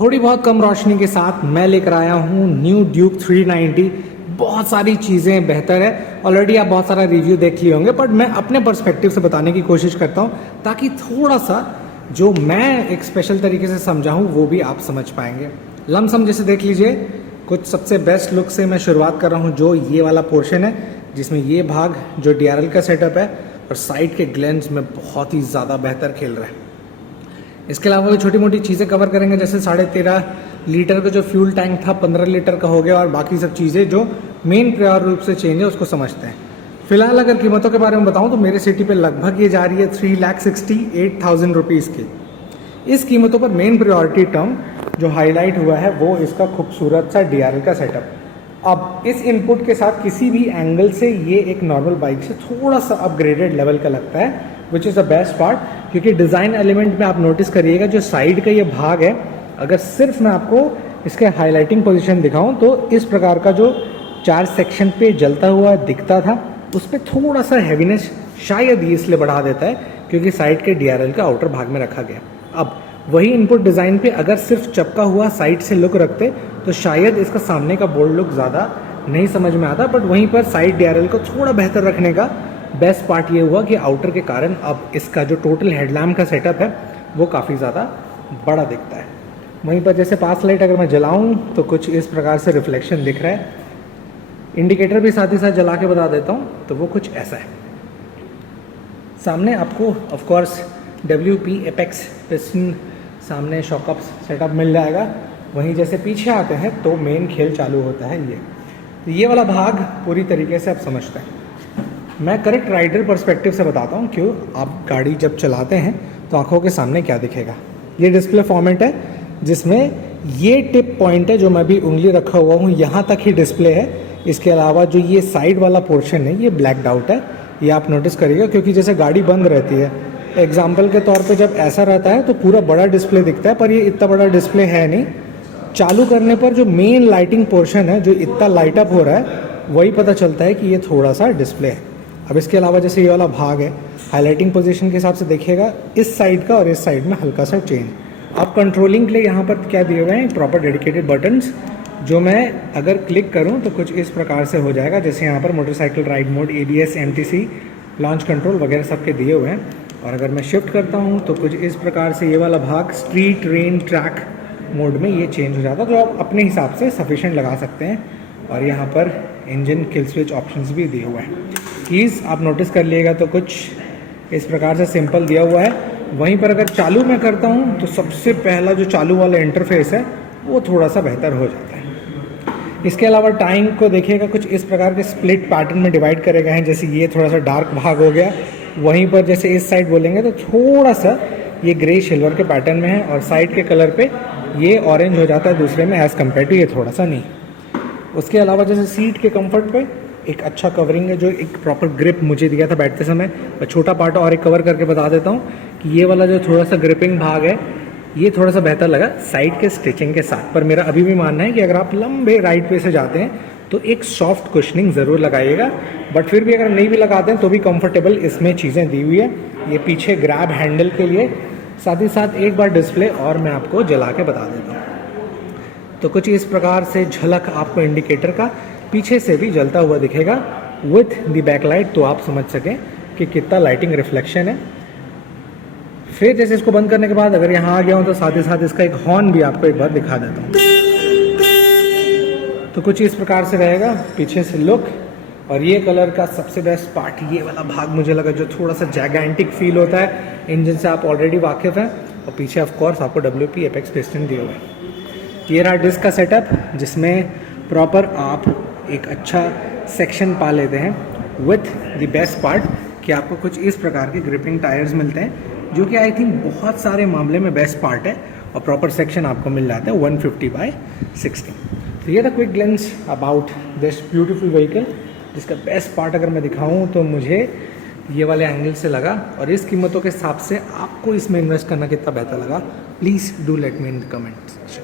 थोड़ी बहुत कम रोशनी के साथ मैं लेकर आया हूँ न्यू ड्यूक 390। बहुत सारी चीज़ें बेहतर है, ऑलरेडी आप बहुत सारा रिव्यू देख लिए होंगे, बट मैं अपने पर्सपेक्टिव से बताने की कोशिश करता हूँ ताकि थोड़ा सा जो मैं एक स्पेशल तरीके से समझा हूँ वो भी आप समझ पाएंगे। लमसम जैसे देख लीजिए, कुछ सबसे बेस्ट लुक से मैं शुरुआत कर रहा हूँ। जो ये वाला पोर्शन है जिसमें ये भाग जो DRL का सेटअप है और साइड के ग्लेंस में बहुत ही ज़्यादा बेहतर खेल रहा है। इसके अलावा भी छोटी मोटी चीज़ें कवर करेंगे, जैसे 13.5 लीटर का जो फ्यूल टैंक था 15 लीटर का हो गया, और बाकी सब चीज़ें जो मेन प्रायर रूप से चेंज है उसको समझते हैं। फिलहाल अगर कीमतों के बारे में बताऊं तो मेरे सिटी पे लगभग ये जा रही है 3,68,000 रुपीज़ की। इस कीमतों पर मेन प्रायोरिटी टर्म जो हाईलाइट हुआ है वो इसका खूबसूरत सा DRL का सेटअप। अब इस इनपुट के साथ किसी भी एंगल से ये एक नॉर्मल बाइक से थोड़ा सा अपग्रेडेड लेवल का लगता है, which is the best part. क्योंकि डिज़ाइन एलिमेंट में आप नोटिस करिएगा जो साइड का ये भाग है, अगर सिर्फ मैं आपको इसके हाईलाइटिंग पोजीशन दिखाऊं तो इस प्रकार का जो 4 सेक्शन पे जलता हुआ दिखता था उस पर थोड़ा सा हैवीनेस शायद ये इसलिए बढ़ा देता है क्योंकि साइड के DRL का आउटर भाग में रखा गया। अब वही इनपुट डिज़ाइन पे अगर सिर्फ चपका हुआ साइड से लुक रखते तो शायद इसका सामने का बोल्ड लुक ज़्यादा नहीं समझ में आता, बट वहीं पर साइड DRL को थोड़ा बेहतर रखने का बेस्ट पार्ट ये हुआ कि आउटर के कारण अब इसका जो टोटल हेडलैम्प का सेटअप है वो काफ़ी ज़्यादा बड़ा दिखता है। वहीं पर जैसे पास लाइट अगर मैं जलाऊं तो कुछ इस प्रकार से रिफ्लेक्शन दिख रहा है। इंडिकेटर भी साथ ही साथ जला के बता देता हूं तो वो कुछ ऐसा है। सामने आपको of course WP apex piston सामने शॉकअप सेटअप मिल जाएगा। वहीं जैसे पीछे आते हैं तो मेन खेल चालू होता है ये वाला भाग पूरी तरीके से आप समझते हैं। मैं करेक्ट राइडर पर्सपेक्टिव से बताता हूँ क्यों। आप गाड़ी जब चलाते हैं तो आंखों के सामने क्या दिखेगा। ये डिस्प्ले फॉर्मेट है जिसमें ये टिप पॉइंट है जो मैं भी उंगली रखा हुआ हूँ यहाँ तक ही डिस्प्ले है। इसके अलावा जो ये साइड वाला पोर्शन है ये ब्लैक्ड आउट है, ये आप नोटिस करिएगा क्योंकि जैसे गाड़ी बंद रहती है, एग्जाम्पल के तौर पे जब ऐसा रहता है तो पूरा बड़ा डिस्प्ले दिखता है, पर ये इतना बड़ा डिस्प्ले है नहीं। चालू करने पर जो मेन लाइटिंग पोर्शन है जो इतना लाइट अप हो रहा है वही पता चलता है कि ये थोड़ा सा डिस्प्ले है। अब इसके अलावा जैसे ये वाला भाग है हाईलाइटिंग पोजीशन के हिसाब से देखिएगा, इस साइड का और इस साइड में हल्का सा चेंज। अब कंट्रोलिंग के लिए यहाँ पर क्या दिए हुए हैं, प्रॉपर डेडिकेटेड बटन्स, जो मैं अगर क्लिक करूँ तो कुछ इस प्रकार से हो जाएगा। जैसे यहाँ पर motorcycle ride mode, ABS, MTC, launch control वगैरह सबके दिए हुए हैं। और अगर मैं शिफ्ट करता हूँ तो कुछ इस प्रकार से ये वाला भाग स्ट्रीट, रेन, ट्रैक मोड में ये चेंज हो जाता है, तो आप अपने हिसाब से सफिशेंट लगा सकते हैं। और यहाँ पर इंजन किल स्विच ऑप्शंस भी दिए हुए हैं। कीज़ आप नोटिस कर लिएगा तो कुछ इस प्रकार से सिंपल दिया हुआ है। वहीं पर अगर चालू मैं करता हूँ तो सबसे पहला जो चालू वाला इंटरफेस है वो थोड़ा सा बेहतर हो जाता है। इसके अलावा टाइम को देखिएगा, कुछ इस प्रकार के स्प्लिट पैटर्न में डिवाइड करे गए हैं। जैसे ये थोड़ा सा डार्क भाग हो गया, वहीं पर जैसे इस साइड बोलेंगे तो थोड़ा सा ये ग्रे सिल्वर के पैटर्न में है, और साइड के कलर पे ये ऑरेंज हो जाता है दूसरे में एज़ कम्पेयर टू ये थोड़ा सा नहीं। उसके अलावा जैसे सीट के कंफर्ट पे एक अच्छा कवरिंग है, जो एक प्रॉपर ग्रिप मुझे दिया था बैठते समय। मैं छोटा पार्ट और एक कवर करके बता देता हूँ कि ये वाला जो थोड़ा सा ग्रिपिंग भाग है ये थोड़ा सा बेहतर लगा साइड के स्टिचिंग के साथ। पर मेरा अभी भी मानना है कि अगर आप लंबे राइड पे से जाते हैं तो एक सॉफ्ट कुशनिंग ज़रूर लगाइएगा, बट फिर भी अगर नहीं भी लगाते हैं तो भी कंफर्टेबल इसमें चीज़ें दी हुई है। ये पीछे ग्रैब हैंडल के लिए, साथ ही साथ एक बार डिस्प्ले और मैं आपको जला के बता देता हूँ तो कुछ इस प्रकार से झलक आपको इंडिकेटर का पीछे से भी जलता हुआ दिखेगा विथ द बैकलाइट, तो आप समझ सकें कि कितना लाइटिंग रिफ्लेक्शन है। फिर जैसे इसको बंद करने के बाद अगर यहाँ आ गया हूँ तो साथ ही साथ इसका एक हॉर्न भी आपको एक बार दिखा देता हूँ। तो कुछ इस प्रकार से रहेगा पीछे से लुक। और ये कलर का सबसे बेस्ट पार्ट ये वाला भाग मुझे लगा, जो थोड़ा सा जैगेंटिक फील होता है। इंजन से आप ऑलरेडी वाकिफ हैं, और पीछे ऑफ कोर्स आपको WP एपेक्स पिस्टन दिए हुए हैं। ये रहा डिस्क का सेटअप, जिसमें प्रॉपर आप एक अच्छा सेक्शन पा लेते हैं विथ द बेस्ट पार्ट कि आपको कुछ इस प्रकार के ग्रिपिंग टायर्स मिलते हैं, जो कि आई थिंक बहुत सारे मामले में बेस्ट पार्ट है। और प्रॉपर सेक्शन आपको मिल जाता है 150/60। तो ये था quick glimpse about this beautiful vehicle, जिसका बेस्ट पार्ट अगर मैं दिखाऊं तो मुझे ये वाले एंगल से लगा। और इस कीमतों के हिसाब से आपको इसमें इन्वेस्ट करना कितना बेहतर लगा, please do let me in the comment section.